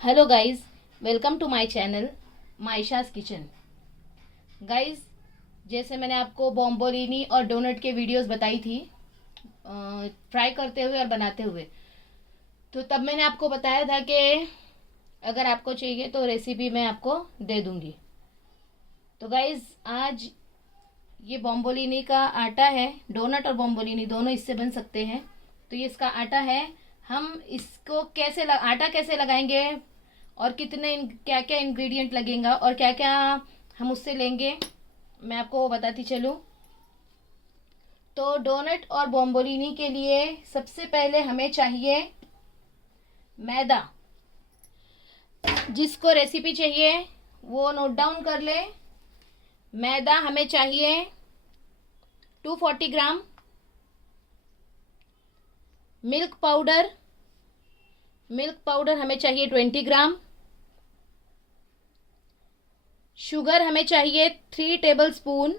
Hello guys, welcome to my channel Maysha's kitchen. Guys, जैसे मैंने आपको बॉम्बोलिनी और डोनट के वीडियोस बताई थी फ्राई करते हुए और बनाते हुए, तो तब मैंने आपको बताया था कि अगर आपको चाहिए तो रेसिपी मैं आपको दे दूंगी। तो गाइस, आज ये बॉम्बोलिनी का आटा है। डोनट और बॉम्बोलिनी दोनों इससे बन सकते हैं। तो ये इसका आटा है। हम इसको आटा कैसे लगाएंगे और कितने क्या क्या इंग्रेडिएंट लगेगा और क्या क्या हम उससे लेंगे, मैं आपको बताती चलूँ। तो डोनट और बॉम्बोलिनी के लिए सबसे पहले हमें चाहिए मैदा। जिसको रेसिपी चाहिए वो नोट डाउन कर ले। मैदा हमें चाहिए 240 ग्राम। मिल्क पाउडर हमें चाहिए 20 ग्राम। शुगर हमें चाहिए 3 टेबल स्पून।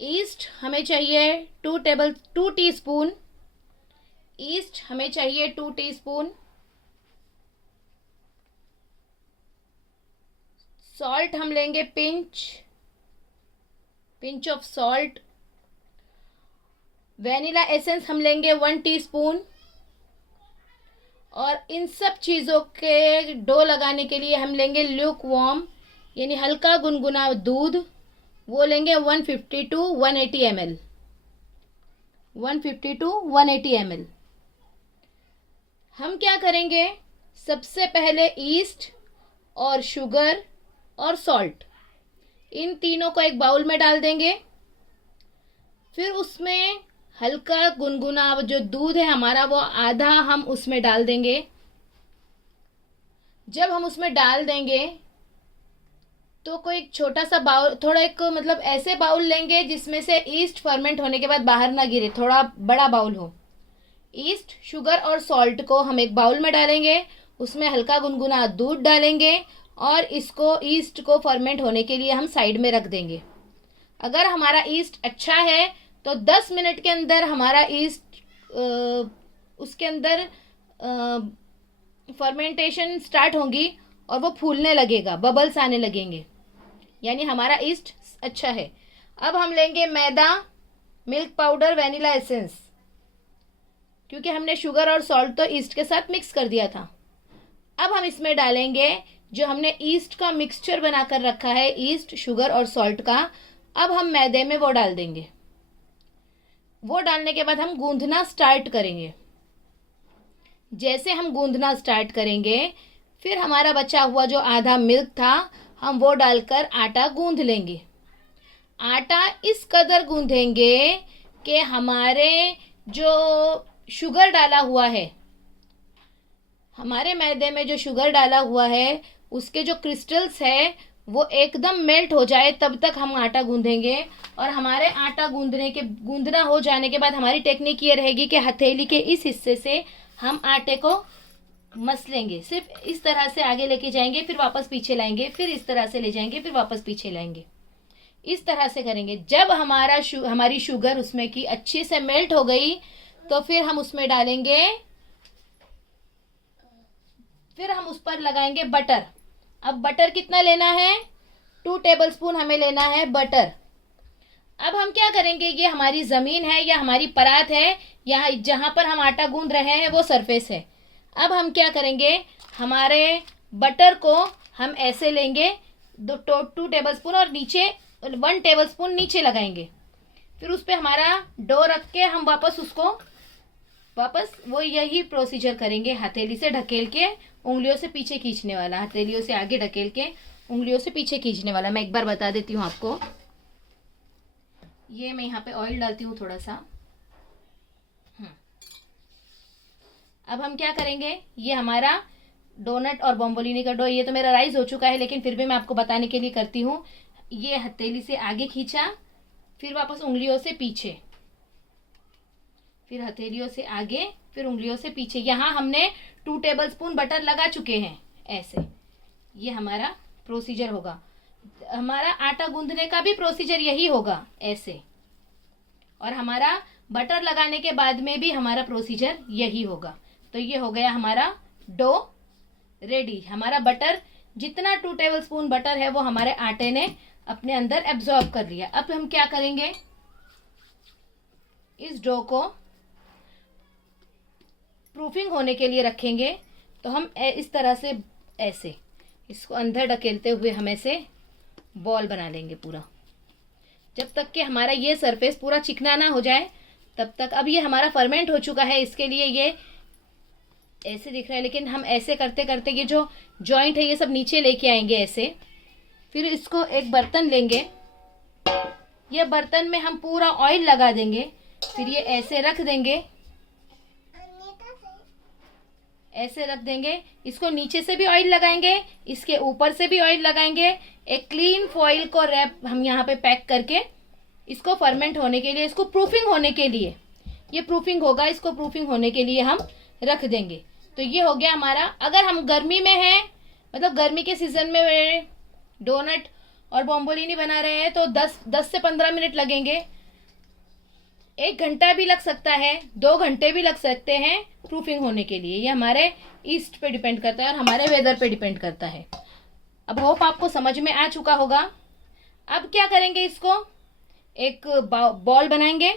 ईस्ट हमें चाहिए 2 टीस्पून। ईस्ट हमें चाहिए 2 टीस्पून। सॉल्ट हम लेंगे pinch of salt. Vanilla essence हम लेंगे 1 टीस्पून। और इन सब चीज़ों के डो लगाने के लिए हम लेंगे ल्यूक वार्म यानी हल्का गुनगुना दूध। वो लेंगे 150 टू 180 ml। 150 to 180 ml। हम क्या करेंगे, सबसे पहले ईस्ट और शुगर और सॉल्ट इन तीनों को एक बाउल में डाल देंगे। फिर उसमें हल्का गुनगुना जो दूध है हमारा वो आधा हम उसमें डाल देंगे। जब हम उसमें डाल देंगे तो कोई एक छोटा सा बाउल, थोड़ा एक मतलब ऐसे बाउल लेंगे जिसमें से ईस्ट फर्मेंट होने के बाद बाहर ना गिरे, थोड़ा बड़ा बाउल हो। ईस्ट, शुगर और सॉल्ट को हम एक बाउल में डालेंगे। उसमें हल्का गुनगुना दूध डालेंगे और इसको ईस्ट को फर्मेंट होने के लिए हम साइड में रख देंगे। अगर हमारा ईस्ट अच्छा है तो 10 मिनट के अंदर हमारा ईस्ट उसके अंदर फर्मेंटेशन स्टार्ट होगी और वो फूलने लगेगा, बबल्स आने लगेंगे, यानी हमारा ईस्ट अच्छा है। अब हम लेंगे मैदा, मिल्क पाउडर, वेनिला एसेंस, क्योंकि हमने शुगर और सॉल्ट तो ईस्ट के साथ मिक्स कर दिया था। अब हम इसमें डालेंगे जो हमने ईस्ट का मिक्सचर बनाकर रखा है, ईस्ट, शुगर और सॉल्ट का। अब हम मैदे में वो डाल देंगे। वो डालने के बाद हम गूंथना स्टार्ट करेंगे। जैसे हम गूंथना स्टार्ट करेंगे फिर हमारा बचा हुआ जो आधा मिल्क था हम वो डालकर आटा गूंथ लेंगे। आटा इस कदर गूंथेंगे कि हमारे जो शुगर डाला हुआ है, हमारे मैदे में जो शुगर डाला हुआ है उसके जो क्रिस्टल्स है वो एकदम मेल्ट हो जाए, तब तक हम आटा गूंदेंगे। और हमारे आटा गूंदना हो जाने के बाद हमारी टेक्निक ये रहेगी कि हथेली के इस हिस्से से हम आटे को मसलेंगे। सिर्फ इस तरह से आगे लेके जाएंगे, फिर वापस पीछे लाएंगे, फिर इस तरह से ले जाएंगे, फिर वापस पीछे लाएंगे। इस तरह से करेंगे। जब हमारी शुगर उसमें की अच्छे से मेल्ट हो गई तो फिर हम उसमें डालेंगे, फिर हम उस पर लगाएंगे बटर। अब बटर कितना लेना है, 2 टेबलस्पून हमें लेना है बटर। अब हम क्या करेंगे, ये हमारी जमीन है या हमारी परात है, यहाँ जहां पर हम आटा गूंद रहे हैं वो सरफेस है। अब हम क्या करेंगे, हमारे बटर को हम ऐसे लेंगे 2 टेबलस्पून और नीचे 1 टेबलस्पून नीचे लगाएंगे। फिर उस पर हमारा डो रख के हम वापस वो यही प्रोसीजर करेंगे। हथेली से ढकेल के उंगलियों से पीछे खींचने वाला, हथेलियों से आगे ढकेल के उंगलियों से पीछे खींचने वाला। मैं एक बार बता देती हूँ आपको। ये मैं यहाँ पे ऑयल डालती हूँ थोड़ा सा। अब हम क्या करेंगे, ये हमारा डोनट और बॉम्बोलिनी का डो, ये तो मेरा राइस हो चुका है लेकिन फिर भी मैं आपको बताने के लिए करती हूँ। ये हथेली से आगे खींचा, फिर वापस उंगलियों से पीछे, फिर हथेलियों से आगे, फिर उंगलियों से पीछे। यहाँ हमने 2 टेबलस्पून बटर लगा चुके हैं। ऐसे ये हमारा प्रोसीजर होगा। हमारा आटा गूंदने का भी प्रोसीजर यही होगा, ऐसे। और हमारा बटर लगाने के बाद में भी हमारा प्रोसीजर यही होगा। तो ये हो गया हमारा डो रेडी। हमारा बटर, जितना 2 टेबलस्पून बटर है वो हमारे आटे ने अपने अंदर एब्जॉर्ब कर लिया। अब हम क्या करेंगे, इस डो को प्रूफिंग होने के लिए रखेंगे। तो हम इस तरह से ऐसे इसको अंदर ढकेलते हुए हम ऐसे बॉल बना लेंगे पूरा, जब तक कि हमारा ये सरफेस पूरा चिकना ना हो जाए तब तक। अब ये हमारा फर्मेंट हो चुका है, इसके लिए ये ऐसे दिख रहा है, लेकिन हम ऐसे करते करते ये जो जॉइंट है ये सब नीचे लेके आएंगे ऐसे। फिर इसको एक बर्तन लेंगे, ये बर्तन में हम पूरा ऑयल लगा देंगे, फिर ये ऐसे रख देंगे, ऐसे रख देंगे। इसको नीचे से भी ऑयल लगाएंगे, इसके ऊपर से भी ऑयल लगाएंगे। एक क्लीन फॉइल को रैप हम यहाँ पे पैक करके इसको फर्मेंट होने के लिए, इसको प्रूफिंग होने के लिए, ये प्रूफिंग होगा, इसको प्रूफिंग होने के लिए हम रख देंगे। तो ये हो गया हमारा। अगर हम गर्मी में हैं, मतलब गर्मी के सीजन में डोनट और बॉम्बोलिनी बना रहे हैं तो 10 से 15 मिनट लगेंगे। 1 घंटा भी लग सकता है, 2 घंटे भी लग सकते हैं प्रूफिंग होने के लिए। ये हमारे ईस्ट पे डिपेंड करता है और हमारे वेदर पे डिपेंड करता है। अब होप आपको समझ में आ चुका होगा। अब क्या करेंगे, इसको एक बॉल बनाएंगे,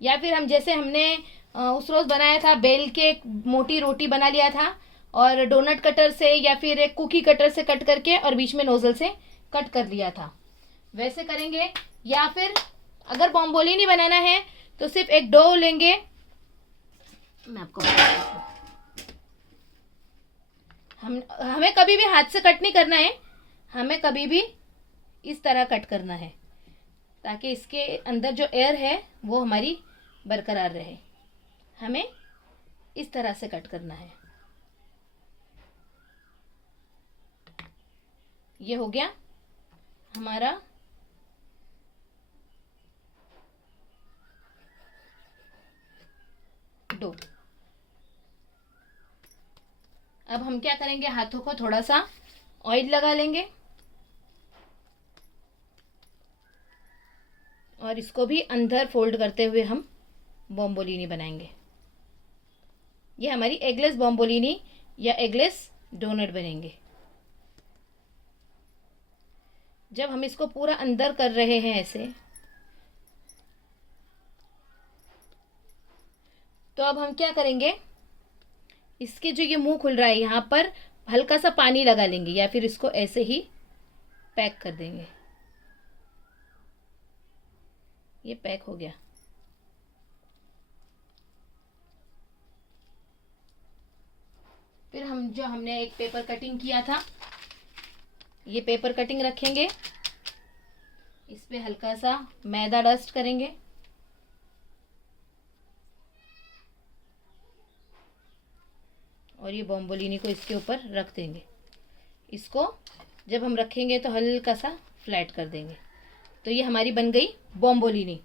या फिर हम जैसे हमने उस रोज बनाया था, बेल के एक मोटी रोटी बना लिया था और डोनट कटर से या फिर एक कुकी कटर से कट करके और बीच में नोजल से कट कर लिया था, वैसे करेंगे। या फिर अगर बॉम्बोलिनी बनाना है तो सिर्फ एक डो लेंगे, मैं आपको हमें कभी भी हाथ से कट नहीं करना है, हमें कभी भी इस तरह कट करना है ताकि इसके अंदर जो एयर है वो हमारी बरकरार रहे। हमें इस तरह से कट करना है। ये हो गया हमारा डो। अब हम क्या करेंगे, हाथों को थोड़ा सा ऑयल लगा लेंगे और इसको भी अंदर फोल्ड करते हुए हम बॉम्बोलिनी बनाएंगे। ये हमारी एगलेस बॉम्बोलिनी या एगलेस डोनट बनेंगे। जब हम इसको पूरा अंदर कर रहे हैं ऐसे, तो अब हम क्या करेंगे, इसके जो ये मुंह खुल रहा है यहाँ पर हल्का सा पानी लगा लेंगे या फिर इसको ऐसे ही पैक कर देंगे। ये पैक हो गया। फिर हम जो हमने एक पेपर कटिंग किया था, ये पेपर कटिंग रखेंगे, इस पे हल्का सा मैदा डस्ट करेंगे और ये बॉम्बोलिनी को इसके ऊपर रख देंगे। इसको जब हम रखेंगे तो हल्का सा फ्लैट कर देंगे। तो ये हमारी बन गई बॉम्बोलिनी।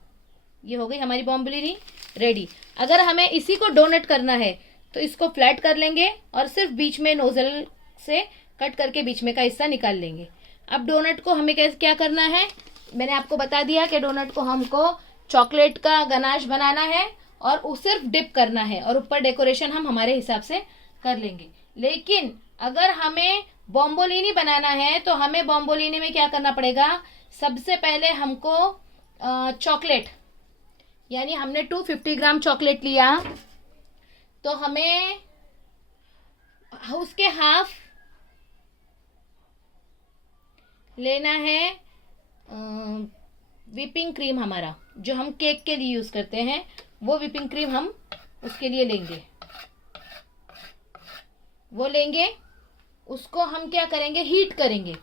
ये हो गई हमारी बॉम्बोलिनी रेडी। अगर हमें इसी को डोनट करना है तो इसको फ्लैट कर लेंगे और सिर्फ बीच में नोजल से कट करके बीच में का हिस्सा निकाल लेंगे। अब डोनट को हमें क्या करना है, मैंने आपको बता दिया कि डोनट को हमको चॉकलेट का गनाश बनाना है और उसे सिर्फ डिप करना है और ऊपर डेकोरेशन हम हमारे हिसाब से कर लेंगे। लेकिन अगर हमें बॉम्बोलिनी बनाना है तो हमें बॉम्बोलिनी में क्या करना पड़ेगा, सबसे पहले हमको चॉकलेट, यानी हमने 250 ग्राम चॉकलेट लिया तो हमें उसके हाफ लेना है व्हिपिंग क्रीम। हमारा जो हम केक के लिए यूज करते हैं वो व्हिपिंग क्रीम हम उसके लिए लेंगे, वो लेंगे। उसको हम क्या करेंगे, हीट करेंगे।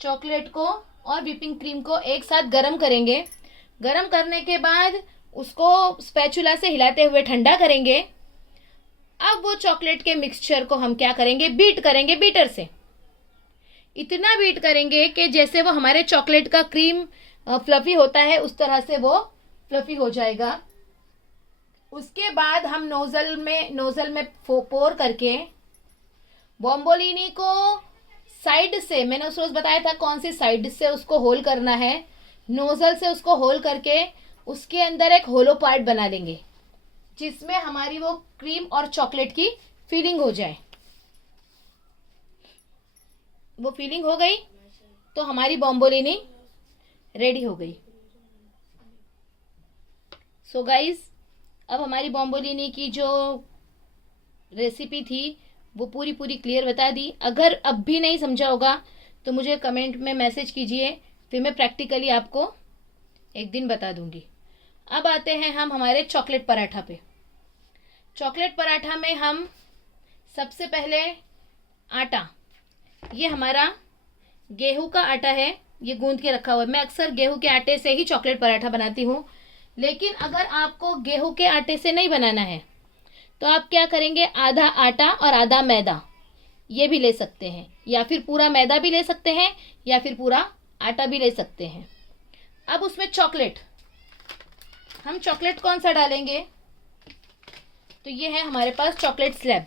चॉकलेट को और व्हिपिंग क्रीम को एक साथ गरम करेंगे। गरम करने के बाद उसको स्पैचुला से हिलाते हुए ठंडा करेंगे। अब वो चॉकलेट के मिक्सचर को हम क्या करेंगे, बीट करेंगे बीटर से। इतना बीट करेंगे कि जैसे वो हमारे चॉकलेट का क्रीम फ्लफी होता है उस तरह से वो फ्लफी हो जाएगा। उसके बाद हम नोजल में पोर करके बॉम्बोलिनी को साइड से, मैंने उस रोज बताया था कौन सी साइड से उसको होल करना है, नोजल से उसको होल करके उसके अंदर एक होलो पार्ट बना लेंगे जिसमें हमारी वो क्रीम और चॉकलेट की फीलिंग हो जाए। वो फीलिंग हो गई तो हमारी बॉम्बोलिनी रेडी हो गई। सो गाइज, अब हमारी बॉम्बोलिनी की जो रेसिपी थी वो पूरी पूरी क्लियर बता दी। अगर अब भी नहीं समझा होगा तो मुझे कमेंट में मैसेज कीजिए, फिर मैं प्रैक्टिकली आपको एक दिन बता दूंगी। अब आते हैं हम हमारे चॉकलेट पराठा पे। चॉकलेट पराठा में हम सबसे पहले आटा, ये हमारा गेहूं का आटा है, ये गूंद के रखा हुआ है। मैं अक्सर गेहूं के आटे से ही चॉकलेट पराठा बनाती हूँ, लेकिन अगर आपको गेहूं के आटे से नहीं बनाना है तो आप क्या करेंगे, आधा आटा और आधा मैदा ये भी ले सकते हैं, या फिर पूरा मैदा भी ले सकते हैं, या फिर पूरा आटा भी ले सकते हैं। अब उसमें चॉकलेट, हम चॉकलेट कौन सा डालेंगे, तो ये है हमारे पास चॉकलेट स्लैब।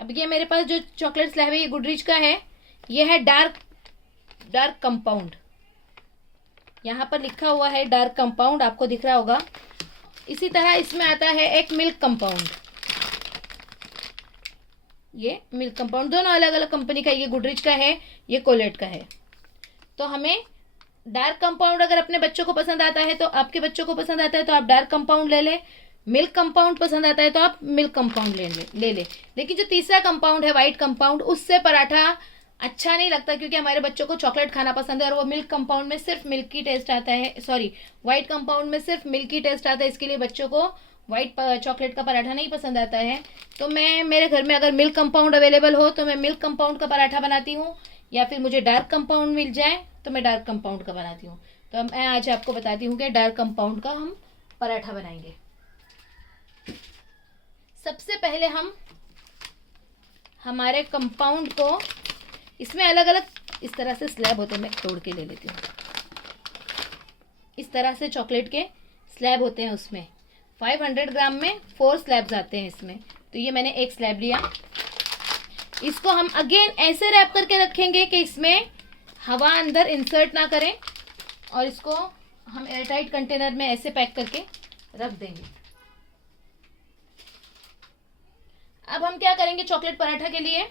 अब ये मेरे पास जो चॉकलेट स्लैब है ये गुडरीच का है, ये है डार्क कंपाउंड। यहाँ पर लिखा हुआ है डार्क कंपाउंड, आपको दिख रहा होगा। इसी तरह इसमें आता है एक मिल्क कंपाउंड, ये मिल्क कंपाउंड, दोनों अलग अलग कंपनी का, ये गुडरीच का है, ये कोलेट का है। तो हमें डार्क कंपाउंड अगर अपने बच्चों को पसंद आता है तो आपके बच्चों को पसंद आता है तो आप डार्क कंपाउंड ले लें, मिल्क कंपाउंड पसंद आता है तो आप मिल्क कंपाउंड ले ले। लेकिन जो तीसरा कंपाउंड है व्हाइट कंपाउंड, उससे पराठा अच्छा नहीं लगता, क्योंकि हमारे बच्चों को चॉकलेट खाना पसंद है और वो मिल्क कंपाउंड में सिर्फ मिल्क की टेस्ट आता है, सॉरी व्हाइट कंपाउंड में सिर्फ मिल्क की टेस्ट आता है, इसके लिए बच्चों को व्हाइट चॉकलेट का पराठा नहीं पसंद आता है। तो मैं, मेरे घर में अगर मिल्क कंपाउंड अवेलेबल हो तो मैं मिल्क कंपाउंड का पराठा बनाती हूँ, या फिर मुझे डार्क कंपाउंड मिल जाए तो मैं डार्क कंपाउंड का बनाती हूँ। तो मैं आज आपको बताती हूँ कि डार्क कंपाउंड का हम पराठा बनाएंगे। सबसे पहले हम हमारे कंपाउंड को, इसमें अलग अलग इस तरह से स्लैब होते हैं, मैं तोड़ के ले लेती हूँ। इस तरह से चॉकलेट के स्लैब होते हैं, उसमें 500 ग्राम में 4 स्लैब्स आते हैं इसमें। तो ये मैंने एक स्लैब लिया, इसको हम अगेन ऐसे रैप करके रखेंगे कि इसमें हवा अंदर इंसर्ट ना करें, और इसको हम एयरटाइट कंटेनर में ऐसे पैक करके रख देंगे। अब हम क्या करेंगे, चॉकलेट पराठा के लिए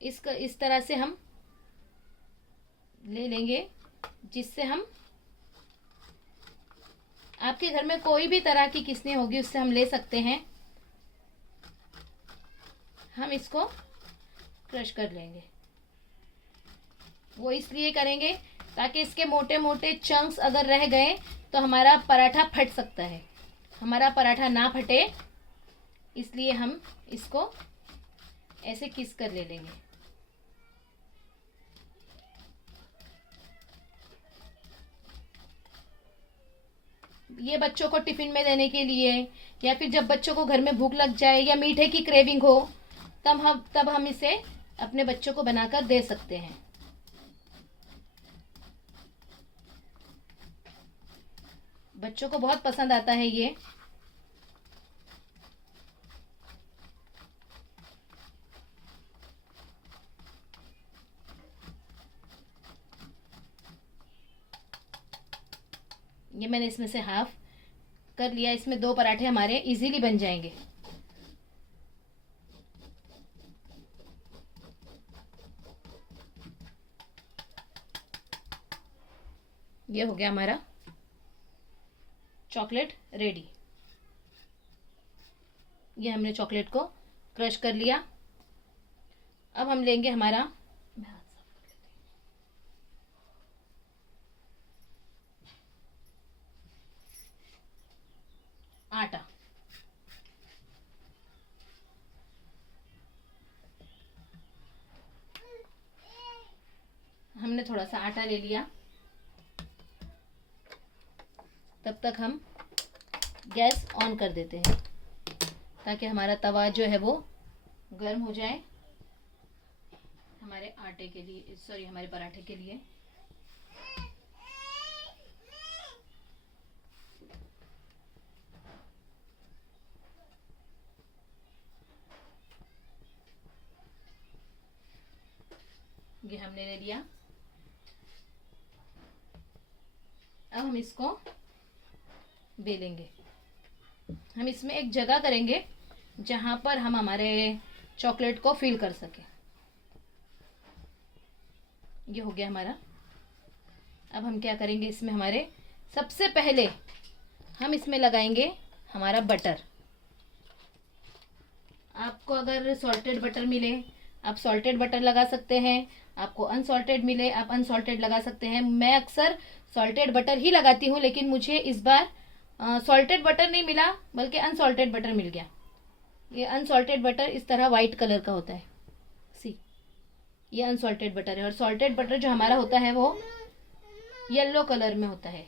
इसका इस तरह से हम ले लेंगे, जिससे हम, आपके घर में कोई भी तरह की किस्नी होगी उससे हम ले सकते हैं। हम इसको क्रश कर लेंगे, वो इसलिए करेंगे ताकि इसके मोटे मोटे चंक्स अगर रह गए तो हमारा पराठा फट सकता है, हमारा पराठा ना फटे, इसलिए हम इसको ऐसे किस कर ले लेंगे। ये बच्चों को टिफिन में देने के लिए, या फिर जब बच्चों को घर में भूख लग जाए या मीठे की क्रेविंग हो, तब हम इसे अपने बच्चों को बनाकर दे सकते हैं। बच्चों को बहुत पसंद आता है ये। ये मैंने इसमें से हाफ कर लिया, इसमें 2 पराठे हमारे इजीली बन जाएंगे। ये हो गया हमारा चॉकलेट रेडी। ये हमने चॉकलेट को क्रश कर लिया। अब हम लेंगे हमारा आटा। हमने थोड़ा सा आटा ले लिया, तब तक हम गैस ऑन कर देते हैं ताकि हमारा तवा जो है वो गर्म हो जाए हमारे आटे के लिए, सॉरी हमारे पराठे के लिए। ये हमने ले लिया। अब हम इसको बेलेंगे। हम इसमें एक जगह करेंगे जहाँ पर हम हमारे चॉकलेट को फिल कर सकें। ये हो गया हमारा। अब हम क्या करेंगे, इसमें हमारे सबसे पहले हम इसमें लगाएंगे हमारा बटर। आपको अगर सॉल्टेड बटर मिले आप सॉल्टेड बटर लगा सकते हैं, आपको अनसॉल्टेड मिले आप अनसॉल्टेड लगा सकते हैं। मैं अक्सर सॉल्टेड बटर ही लगाती हूँ, लेकिन मुझे इस बार सॉल्टेड बटर नहीं मिला बल्कि अनसॉल्टेड बटर मिल गया। ये अनसॉल्टेड बटर इस तरह वाइट कलर का होता है, सी ये अनसॉल्टेड बटर है। और सॉल्टेड बटर जो हमारा होता है वो येलो कलर में होता है।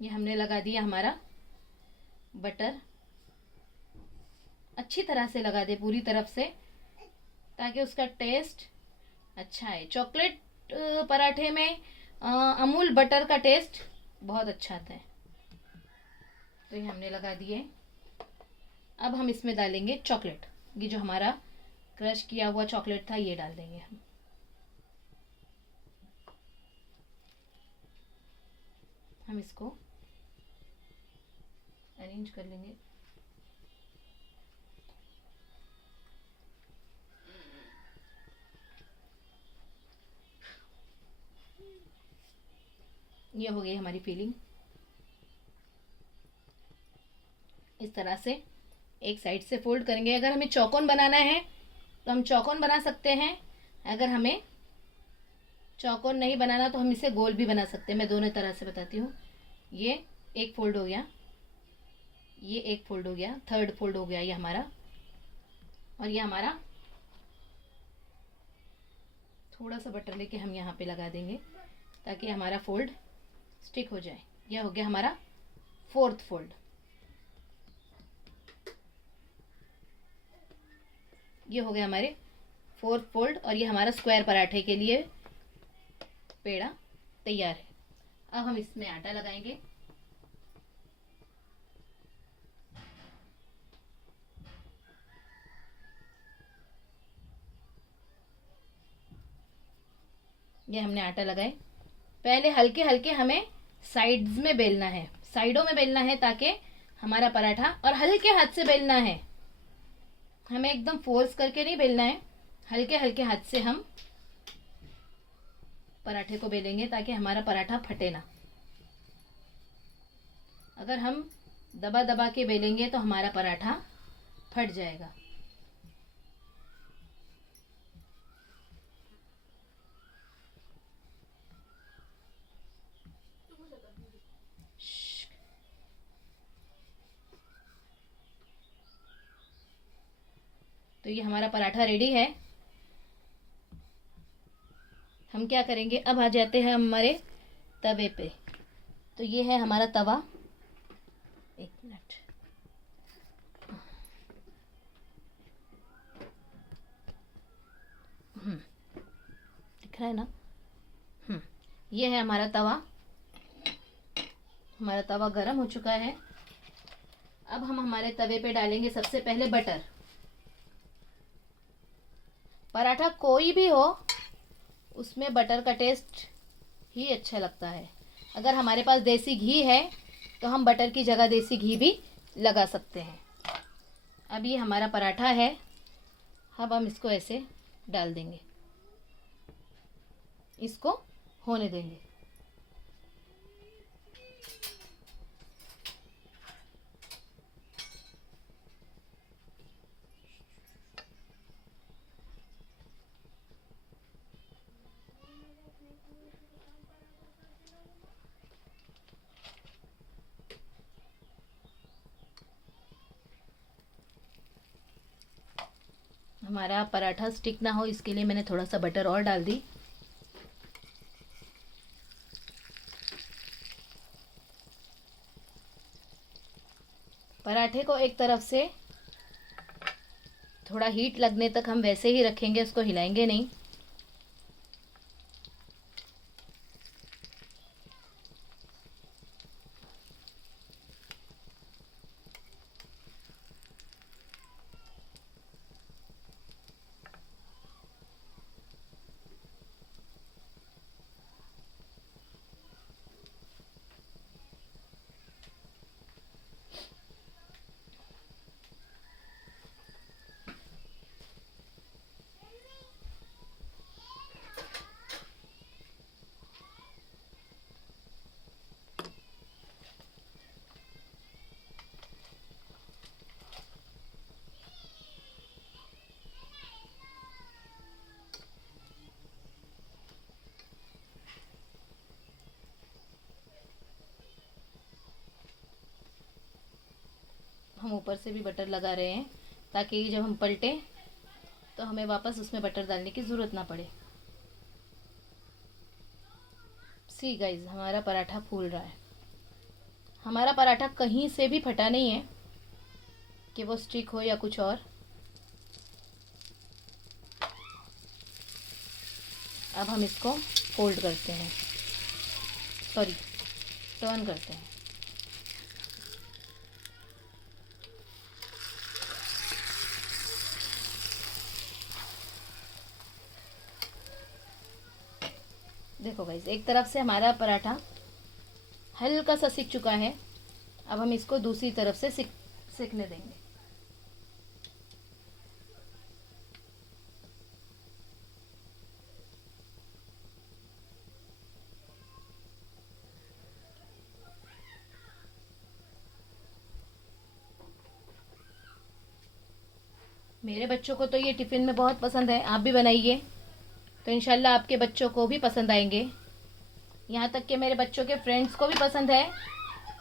ये हमने लगा दिया हमारा बटर। अच्छी तरह से लगा दे पूरी तरफ से, ताकि उसका टेस्ट अच्छा है। चॉकलेट पराठे में अमूल बटर का टेस्ट बहुत अच्छा आता है। तो ये हमने लगा दिए। अब हम इसमें डालेंगे चॉकलेट। ये जो हमारा क्रश किया हुआ चॉकलेट था ये डाल देंगे हम इसको अरेंज कर लेंगे। ये हो गई हमारी फिलिंग। इस तरह से एक साइड से फोल्ड करेंगे। अगर हमें चौकोन बनाना है तो हम चौकोन बना सकते हैं, अगर हमें चौकोन नहीं बनाना तो हम इसे गोल भी बना सकते हैं। मैं दोनों तरह से बताती हूँ। ये एक फोल्ड हो गया, ये एक फोल्ड हो गया, थर्ड फोल्ड हो गया ये हमारा। और ये हमारा थोड़ा सा बटर लेके हम यहाँ पे लगा देंगे ताकि हमारा फोल्ड स्टिक हो जाए। यह हो गया हमारा फोर्थ फोल्ड। ये हो गया हमारे फोर्थ फोल्ड और ये हमारा स्क्वायर पराठे के लिए पेड़ा तैयार है। अब हम इसमें आटा लगाएंगे। ये हमने आटा लगाए। पहले हल्के हल्के हमें साइड्स में बेलना है, साइडों में बेलना है ताकि हमारा पराठा, और हल्के हाथ से बेलना है, हमें एकदम फोर्स करके नहीं बेलना है। हल्के हल्के हाथ से हम पराठे को बेलेंगे ताकि हमारा पराठा फटे ना। अगर हम दबा दबा के बेलेंगे तो हमारा पराठा फट जाएगा। तो ये हमारा पराठा रेडी है। हम क्या करेंगे, अब आ जाते हैं हमारे तवे पे। तो ये है हमारा तवा। एक मिनट, दिख रहा है ना। ये है हमारा तवा। हमारा तवा गरम हो चुका है। अब हम हमारे तवे पे डालेंगे सबसे पहले बटर। पराठा कोई भी हो उसमें बटर का टेस्ट ही अच्छा लगता है। अगर हमारे पास देसी घी है तो हम बटर की जगह देसी घी भी लगा सकते हैं। अब ये हमारा पराठा है। अब हम इसको ऐसे डाल देंगे, इसको होने देंगे। हमारा पराठा स्टिक ना हो इसके लिए मैंने थोड़ा सा बटर और डाल दी। पराठे को एक तरफ से थोड़ा हीट लगने तक हम वैसे ही रखेंगे, उसको हिलाएंगे नहीं। हम ऊपर से भी बटर लगा रहे हैं ताकि जब हम पलटें तो हमें वापस उसमें बटर डालने की ज़रूरत ना पड़े। सी गाइस, हमारा पराठा फूल रहा है। हमारा पराठा कहीं से भी फटा नहीं है कि वो स्टिक हो या कुछ और। अब हम इसको फोल्ड करते हैं, सॉरी टर्न करते हैं। देखो गाइस, एक तरफ से हमारा पराठा हल्का सा सिक चुका है। अब हम इसको दूसरी तरफ से सिकने देंगे। मेरे बच्चों को तो ये टिफ़िन में बहुत पसंद है। आप भी बनाइए तो इंशाल्लाह आपके बच्चों को भी पसंद आएंगे। यहाँ तक कि मेरे बच्चों के फ्रेंड्स को भी पसंद है।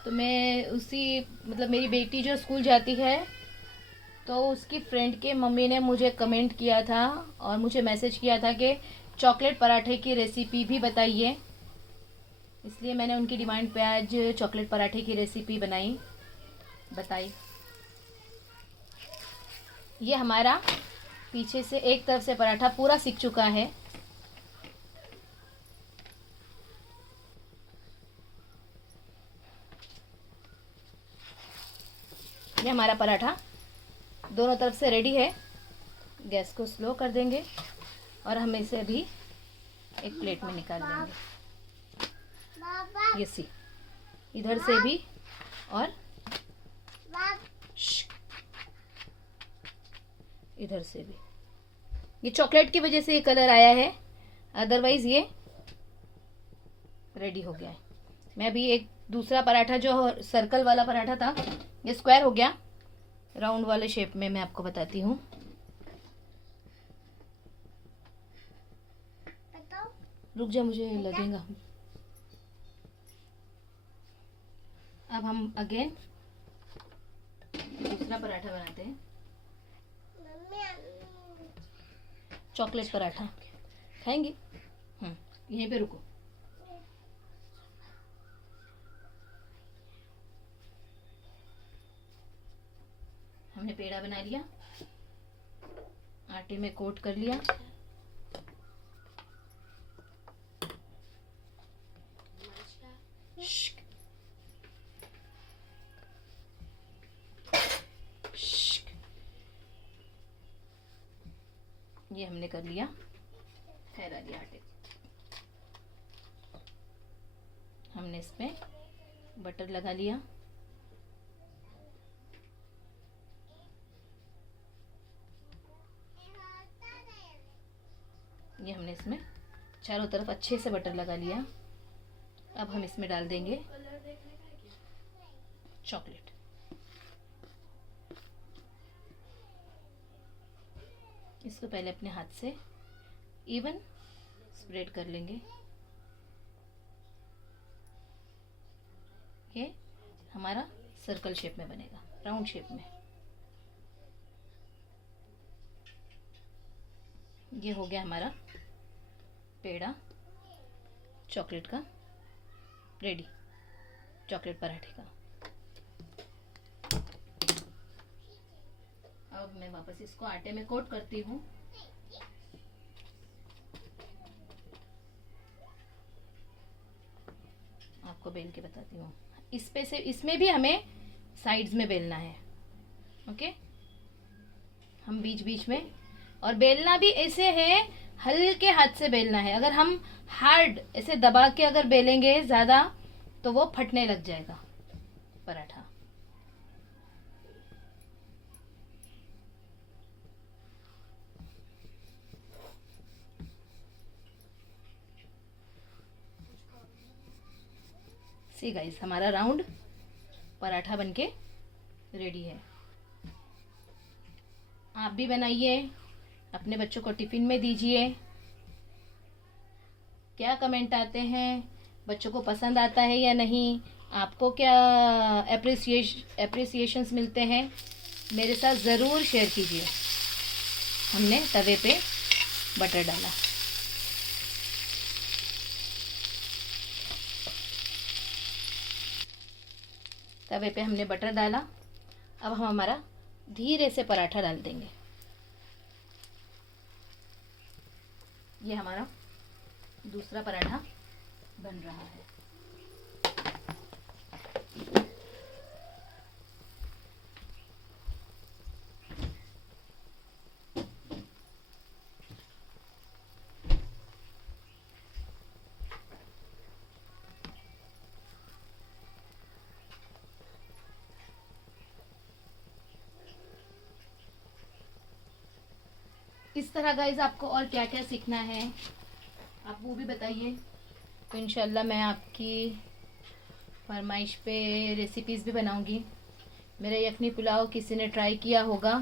तो मैं उसी मतलब मेरी बेटी जो स्कूल जाती है तो उसकी फ्रेंड के मम्मी ने मुझे कमेंट किया था और मुझे मैसेज किया था कि चॉकलेट पराठे की रेसिपी भी बताइए। इसलिए मैंने उनकी डिमांड पे आज चॉकलेट पराठे की रेसिपी बताई। ये हमारा पीछे से एक तरफ से पराठा पूरा सिक चुका है। ये हमारा पराठा दोनों तरफ से रेडी है। गैस को स्लो कर देंगे और हम इसे अभी एक प्लेट में निकाल देंगे। ये सी, इधर से भी और इधर से भी। ये चॉकलेट की वजह से ये कलर आया है, अदरवाइज ये रेडी हो गया है। मैं अभी एक दूसरा पराठा जो सर्कल वाला पराठा था ये स्क्वायर हो गया। राउंड वाले शेप में मैं आपको बताती हूँ। रुक जा, मुझे लगेगा। अब हम अगेन दूसरा पराठा बनाते हैं, चॉकलेट पराठा। खाएंगे? यहीं पे रुको। हमने पेड़ा बना लिया, आटे में कोट कर लिया। ये हमने कर लिया, फैला लिया आटे। हमने इसमें बटर लगा लिया। ये हमने इसमें चारों तरफ अच्छे से बटर लगा लिया। अब हम इसमें डाल देंगे चॉकलेट। इसको पहले अपने हाथ से इवन स्प्रेड कर लेंगे। ये हमारा सर्कल शेप में बनेगा, राउंड शेप में। ये हो गया हमारा पेड़ा चॉकलेट का रेडी, चॉकलेट पराठे का। अब मैं वापस इसको आटे में कोट करती हूँ। आपको बेल के बताती हूँ। इसमें भी हमें साइड्स में बेलना है। ओके, हम बीच बीच में, और बेलना भी ऐसे है, हल्के हाथ से बेलना है। अगर हम हार्ड ऐसे दबा के अगर बेलेंगे ज़्यादा तो वो फटने लग जाएगा पराठा। सी गाइस, हमारा राउंड पराठा बनके रेडी है। आप भी बनाइए, अपने बच्चों को टिफ़िन में दीजिए। क्या कमेंट आते हैं, बच्चों को पसंद आता है या नहीं, आपको क्या एप्रिसिएशंस मिलते हैं मेरे साथ ज़रूर शेयर कीजिए। हमने तवे पे बटर डाला। तवे पे हमने बटर डाला। अब हम हमारा धीरे से पराठा डाल देंगे। ये हमारा दूसरा पराठा बन रहा है। इस तरह गाइज आपको और क्या क्या सीखना है आप वो भी बताइए, तो इंशाल्लाह मैं आपकी फरमाइश पे रेसिपीज़ भी बनाऊंगी। मेरा यखनी पुलाव किसी ने ट्राई किया होगा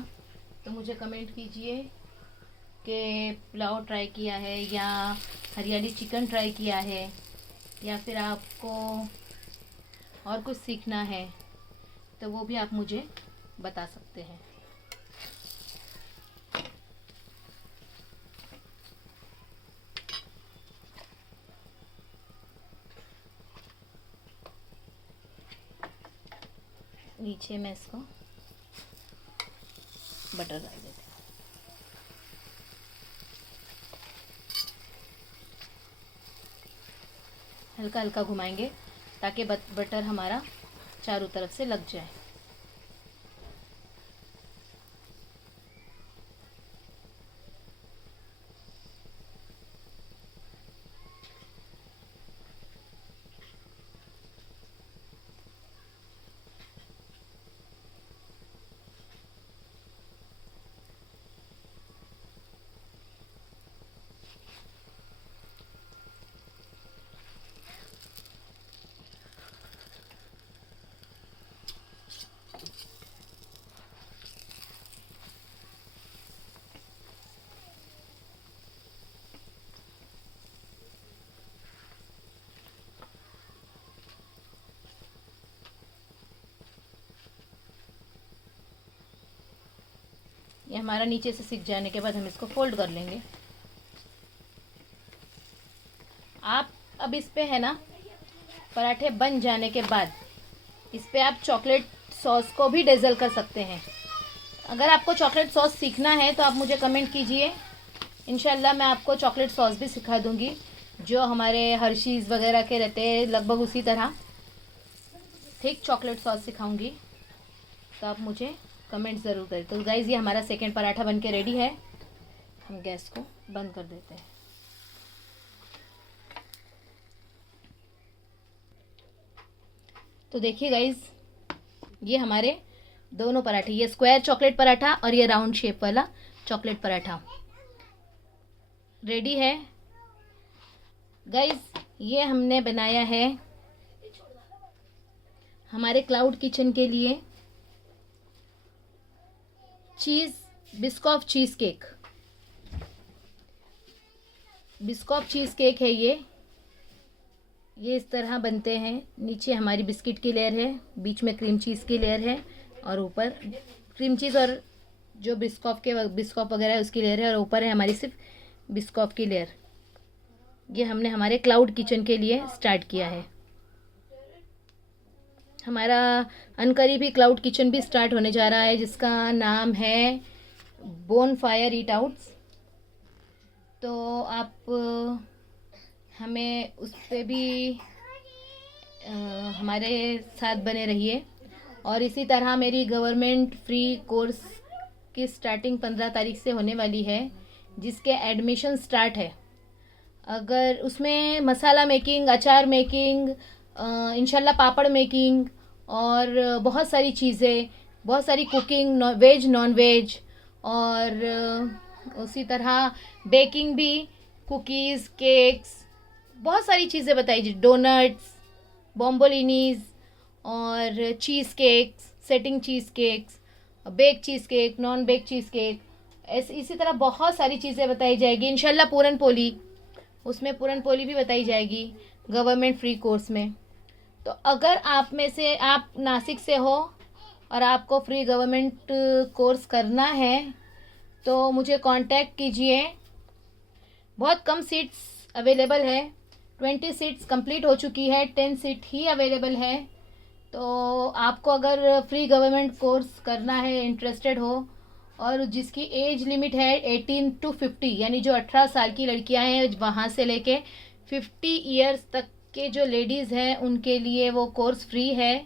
तो मुझे कमेंट कीजिए कि पुलाव ट्राई किया है या हरियाली चिकन ट्राई किया है, या फिर आपको और कुछ सीखना है तो वो भी आप मुझे बता सकते हैं। नीचे मैं इसको बटर डाल देती हूँ। हल्का हल्का घुमाएंगे ताकि बटर हमारा चारों तरफ से लग जाए। ये हमारा नीचे से सिक जाने के बाद हम इसको फोल्ड कर लेंगे। आप अब इस पे है ना पराठे बन जाने के बाद इस पे आप चॉकलेट सॉस को भी डेज़ल कर सकते हैं। अगर आपको चॉकलेट सॉस सीखना है तो आप मुझे कमेंट कीजिए, इंशाल्लाह मैं आपको चॉकलेट सॉस भी सिखा दूंगी जो हमारे हर्शीज़ वगैरह के रहते हैं लगभग उसी तरह। ठीक चॉकलेट सॉस सिखाऊंगी तो आप मुझे कमेंट ज़रूर करें। तो गाइज़ ये हमारा सेकंड पराठा बन के रेडी है। हम गैस को बंद कर देते हैं। तो देखिए गाइज़ ये हमारे दोनों पराठे, ये स्क्वायर चॉकलेट पराठा और ये राउंड शेप वाला चॉकलेट पराठा रेडी है। गाइज़ ये हमने बनाया है हमारे क्लाउड किचन के लिए Biscoff cheese cake. Biscoff cheese cake है ये इस तरह बनते हैं। नीचे हमारी बिस्किट की लेयर है, बीच में क्रीम चीज़ की लेयर है और ऊपर क्रीम चीज़ और जो बिस्कॉफ वगैरह है उसकी लेयर है और ऊपर है हमारी सिर्फ बिस्कॉफ की लेयर। ये हमने हमारे क्लाउड किचन के लिए स्टार्ट किया है। हमारा अनकरीब ही क्लाउड किचन भी स्टार्ट होने जा रहा है जिसका नाम है बोन फायर ईट आउट्स। तो आप हमें उस पर भी हमारे साथ बने रहिए। और इसी तरह मेरी गवर्नमेंट फ्री कोर्स की स्टार्टिंग 15 तारीख से होने वाली है जिसके एडमिशन स्टार्ट है। अगर उसमें मसाला मेकिंग, अचार मेकिंग, इंशाल्लाह पापड़ मेकिंग और बहुत सारी चीज़ें, बहुत सारी कुकिंग, वेज नॉन वेज और उसी तरह बेकिंग भी, कुकीज़, केक्स, बहुत सारी चीज़ें बताई जी, डोनट्स, बॉम्बोलिनीज़ और cheesecakes, setting cheesecakes, bake cheesecake, non bake cheesecake, इसी तरह बहुत सारी चीज़ें बताई जाएगी। इंशाल्लाह पूरन पोली, उसमें पूरन पोली भी बताई जाएगी गवर्नमेंट फ्री कोर्स में। तो अगर आप में से आप नासिक से हो और आपको फ्री गवर्नमेंट कोर्स करना है तो मुझे कांटेक्ट कीजिए। बहुत कम सीट्स अवेलेबल है, 20 सीट्स कंप्लीट हो चुकी है, 10 सीट ही अवेलेबल है। तो आपको अगर फ्री गवर्नमेंट कोर्स करना है, इंटरेस्टेड हो, और जिसकी एज लिमिट है 18 to 50, यानी जो 18 साल की लड़कियां हैं वहाँ से लेके 50 ईयर्स तक के जो लेडीज़ हैं उनके लिए वो कोर्स फ्री है।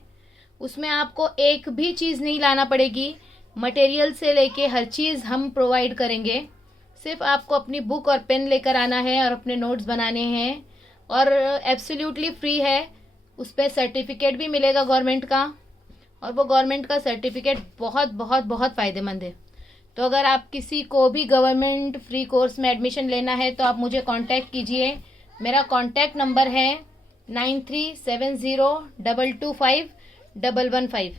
उसमें आपको एक भी चीज़ नहीं लाना पड़ेगी, मटेरियल से लेके हर चीज़ हम प्रोवाइड करेंगे। सिर्फ आपको अपनी बुक और पेन लेकर आना है और अपने नोट्स बनाने हैं, और एब्सोल्युटली फ्री है। उस पर सर्टिफिकेट भी मिलेगा गवर्नमेंट का, और वो गवर्नमेंट का सर्टिफिकेट बहुत बहुत बहुत फ़ायदेमंद है। तो अगर आप किसी को भी गवर्नमेंट फ्री कोर्स में एडमिशन लेना है तो आप मुझे कांटेक्ट कीजिए। मेरा कांटेक्ट नंबर है 9370225115।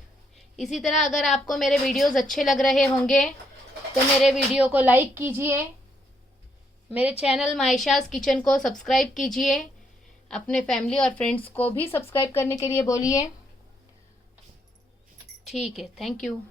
इसी तरह अगर आपको मेरे वीडियोस अच्छे लग रहे होंगे तो मेरे वीडियो को लाइक कीजिए, मेरे चैनल मायशास किचन को सब्सक्राइब कीजिए, अपने फैमिली और फ्रेंड्स को भी सब्सक्राइब करने के लिए बोलिए। ठीक है, थैंक यू।